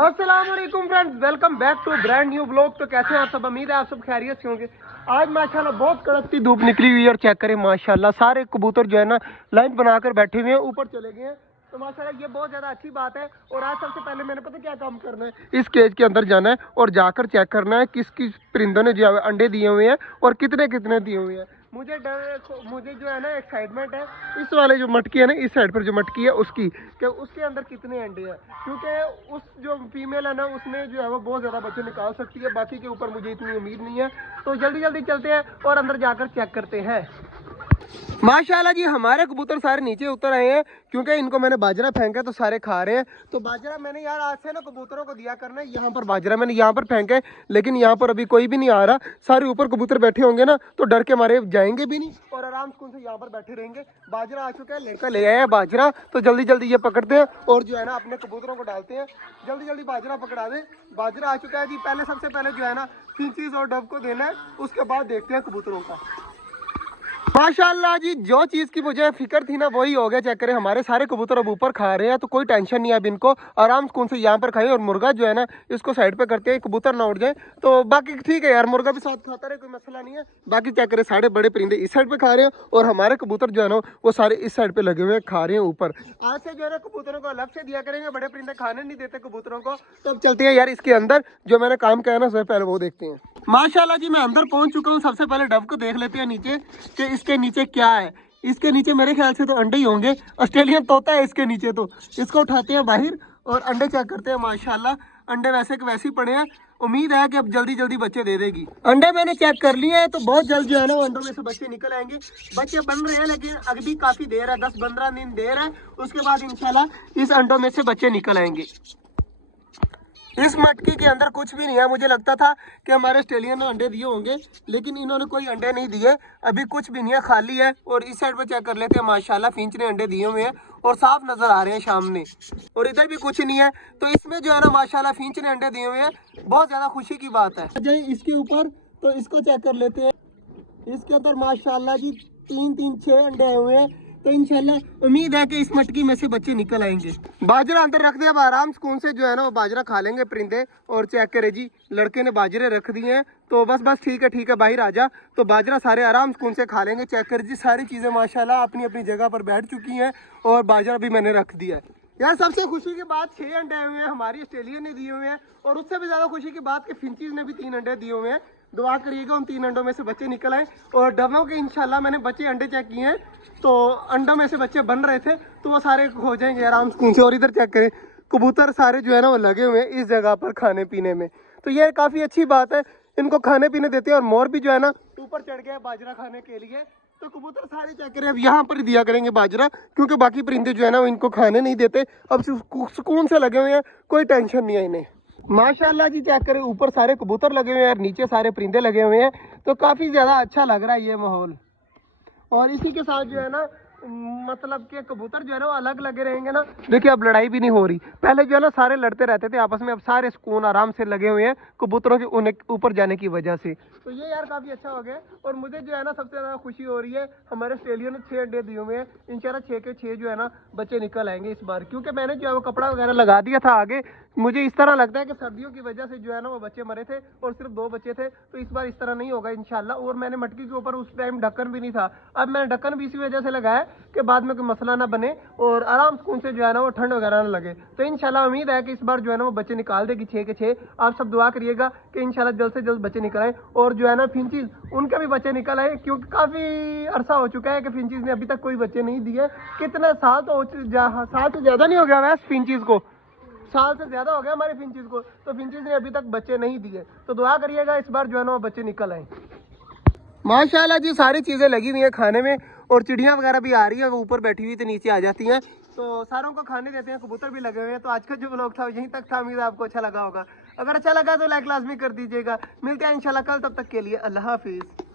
अस्सलाम वालेकुम friends, welcome back to brand new blog. तो कैसे हैं आप सब? उम्मीद है आप सब खैरियत से होंगे। आज माशाल्लाह बहुत कड़कती धूप निकली हुई है और चेक करें माशाल्लाह सारे कबूतर जो है ना लाइन बनाकर बैठे हुए हैं, ऊपर चले गए हैं। तो माशाल्लाह ये बहुत ज़्यादा अच्छी बात है। और आज सबसे पहले मैंने पता क्या काम करना है, इस केज के अंदर जाना है और जाकर चेक करना है किस किस परिंदों ने जो है अंडे दिए हुए हैं और कितने कितने दिए हुए हैं। मुझे जो है ना एक्साइटमेंट है इस वाले जो मटकी है ना, इस साइड पर जो मटकी है उसकी, कि उसके अंदर कितने अंडे हैं। क्योंकि उस जो फीमेल है ना उसमें जो है वो बहुत ज़्यादा बच्चे निकाल सकती है, बाकी के ऊपर मुझे इतनी उम्मीद नहीं है। तो जल्दी जल्दी चलते हैं और अंदर जाकर चेक करते हैं। माशाल्लाह जी हमारे कबूतर सारे नीचे उतर आए हैं, क्योंकि इनको मैंने बाजरा फेंका तो सारे खा रहे हैं। तो बाजरा मैंने यार आज से ना कबूतरों को दिया करना है। यहाँ पर बाजरा मैंने यहाँ पर फेंका है, लेकिन यहाँ पर अभी कोई भी नहीं आ रहा। सारे ऊपर कबूतर बैठे होंगे ना तो डर के मारे जाएंगे भी नहीं और आराम से यहाँ पर बैठे रहेंगे। बाजरा आ चुका है, लड़का ले आया है बाजरा, तो जल्दी जल्दी ये पकड़ते हैं और जो है ना अपने कबूतरों को डालते हैं। जल्दी जल्दी बाजरा पकड़ा दे। बाजरा आ चुका है जी। पहले सबसे पहले जो है ना फिंचीज और डब को देना है, उसके बाद देखते हैं कबूतरों का। माशाल्लाह जी जो चीज़ की मुझे फिक्र थी ना वही हो गया। चेक करें हमारे सारे कबूतर अब ऊपर खा रहे हैं, तो कोई टेंशन नहीं है। अब इनको आराम से यहाँ पर खाए और मुर्गा जो है ना इसको साइड पे करते हैं, कबूतर ना उड़ जाए। तो बाकी ठीक है यार, मुर्गा भी साथ खाता रहे, कोई मसला नहीं है। बाकी चेक करें सारे बड़े परिंदे इस साइड पे खा रहे हैं और हमारे कबूतर जो है ना वो सारे इस साइड पे लगे हुए हैं, खा रहे हैं ऊपर। आज से जो है ना कबूतरों को अलग से दिया करेंगे, बड़े परिंदे खाने नहीं देते कबूतरों को। तो अब चलते हैं यार इसके अंदर, जो मैंने काम किया ना सबसे पहले वो देखते हैं। माशाल्लाह जी मैं अंदर पहुंच चुका हूँ। सबसे पहले डब को देख लेते हैं नीचे कि इसके नीचे क्या है। इसके नीचे मेरे ख्याल से तो अंडे ही होंगे, ऑस्ट्रेलियन तोता है इसके नीचे। तो इसको उठाते हैं बाहर और अंडे चेक करते हैं। माशाल्लाह अंडे वैसे के वैसे ही पड़े हैं। उम्मीद है कि अब जल्दी जल्दी बच्चे दे देगी। अंडे मैंने चेक कर लिए हैं, तो बहुत जल्द जो है ना वो अंडों में से बच्चे निकल आएंगे। बच्चे बन रहे हैं लेकिन अभी काफी देर है, 10-15 दिन देर है। उसके बाद इंशाल्लाह इस अंडों में से बच्चे निकल आएंगे। इस मटकी के अंदर कुछ भी नहीं है। मुझे लगता था कि हमारे ऑस्ट्रेलियन ने अंडे दिए होंगे, लेकिन इन्होंने कोई अंडे नहीं दिए। अभी कुछ भी नहीं है, खाली है। और इस साइड पर चेक कर लेते हैं। माशाल्लाह फिंच ने अंडे दिए हुए हैं और साफ नजर आ रहे हैं सामने। और इधर भी कुछ नहीं है। तो इसमें जो है ना माशाल्लाह फिंच ने अंडे दिए हुए हैं, बहुत ज्यादा खुशी की बात है। इसके ऊपर तो इसको चेक कर लेते हैं। इसके अंदर माशाल्लाह जी 3-3-6 अंडे आए हुए हैं। तो इंशाल्लाह उम्मीद है कि इस मटकी में से बच्चे निकल आएंगे। बाजरा अंदर रख दिया, अब आराम सुकून से जो है ना वो बाजरा खा लेंगे परिंदे। और चेक करे जी लड़के ने बाजरे रख दिए हैं, तो बस ठीक है बाहर आ जा। तो बाजरा सारे आराम सुकून से खा लेंगे। चेक कर जी सारी चीज़ें माशाल्लाह अपनी अपनी जगह पर बैठ चुकी हैं और बाजरा भी मैंने रख दिया है। यार सबसे खुशी की बात 6 अंडे आए हुए हैं, हमारी ऑस्ट्रेलिया ने दिए हुए हैं। और उससे भी ज़्यादा खुशी की बात कि फिंचीज ने भी 3 अंडे दिए हुए हैं। दुआ करिएगा उन 3 अंडों में से बच्चे निकल आए। और डबों के इंशाल्लाह मैंने बच्चे अंडे चेक किए हैं, तो अंडों में से बच्चे बन रहे थे, तो वो सारे हो जाएंगे आराम से। और इधर चेक करें कबूतर सारे जो है ना वो लगे हुए हैं इस जगह पर खाने पीने में। तो ये काफ़ी अच्छी बात है, इनको खाने पीने देते हैं। और मोर भी जो है ना ऊपर चढ़ गया बाजरा खाने के लिए। तो कबूतर सारे चेक करें अब यहाँ पर दिया करेंगे बाजरा, क्योंकि बाकी परिंदे जो है ना वो इनको खाने नहीं देते। अब सुकून से लगे हुए हैं, कोई टेंशन नहीं है इन्हें। माशाल्लाह जी चेक करें ऊपर सारे कबूतर लगे हुए हैं और नीचे सारे परिंदे लगे हुए हैं। तो काफ़ी ज़्यादा अच्छा लग रहा है ये माहौल। और इसी के साथ जो है ना मतलब कि कबूतर जो है ना वो अलग लगे रहेंगे ना। देखिए अब लड़ाई भी नहीं हो रही। पहले जो है ना सारे लड़ते रहते थे आपस में, अब सारे सुकून आराम से लगे हुए हैं कबूतरों के उन्हें ऊपर जाने की वजह से। तो ये यार काफ़ी अच्छा हो गया। और मुझे जो है ना सबसे ज़्यादा खुशी हो रही है, हमारे ऑस्ट्रेलिया ने 6 अंडे दिए हुए हैं। इंशाल्लाह 6 के 6 जो है ना बच्चे निकल आएंगे इस बार, क्योंकि मैंने जो है वो कपड़ा वगैरह लगा दिया था आगे। मुझे इस तरह लगता है कि सर्दियों की वजह से जो है ना वो बच्चे मरे थे और सिर्फ 2 बच्चे थे। तो इस बार इस तरह नहीं होगा इंशाल्लाह। और मैंने मटकी के ऊपर उस टाइम ढक्कन भी नहीं था, अब मैंने ढक्कन भी इसी वजह से लगाया कि बाद में कोई मसला ना बने और आराम सुकून से जो है ना वो ठंड वगैरह ना लगे। तो इंशाल्लाह उम्मीद है कि इस बार जो है ना वो बच्चे निकाल देगी 6 के 6। आप सब दुआ करिएगा कि इंशाल्लाह जल्द से जल्द बच्चे निकल आए और जो है ना फिंचीज उनके भी बच्चे निकल आए, क्योंकि काफ़ी अरसा हो चुका है कि फिंचीज ने अभी तक कोई बच्चे नहीं दिए। कितना साल तो साल से ज़्यादा नहीं हो गया वैसे फिंचीज को, साल से ज़्यादा हो गया हमारे फिंचीज को। तो फिंचीज ने अभी तक बच्चे नहीं दिए। तो दुआ करिएगा इस बार जो है ना वो बच्चे निकल आए। माशाल्लाह जी सारी चीज़ें लगी हुई हैं खाने में। और चिड़ियाँ वगैरह भी आ रही है, वो ऊपर बैठी हुई तो नीचे आ जाती हैं। तो सारों को खाने देते हैं, कबूतर भी लगे हुए हैं। तो आज का जो व्लॉग था यहीं तक था। उम्मीद है आपको अच्छा लगा होगा। अगर अच्छा लगा तो लाइक लाजमी कर दीजिएगा। मिलते हैं इंशाल्लाह कल, तब तक के लिए अल्लाह हाफिज़।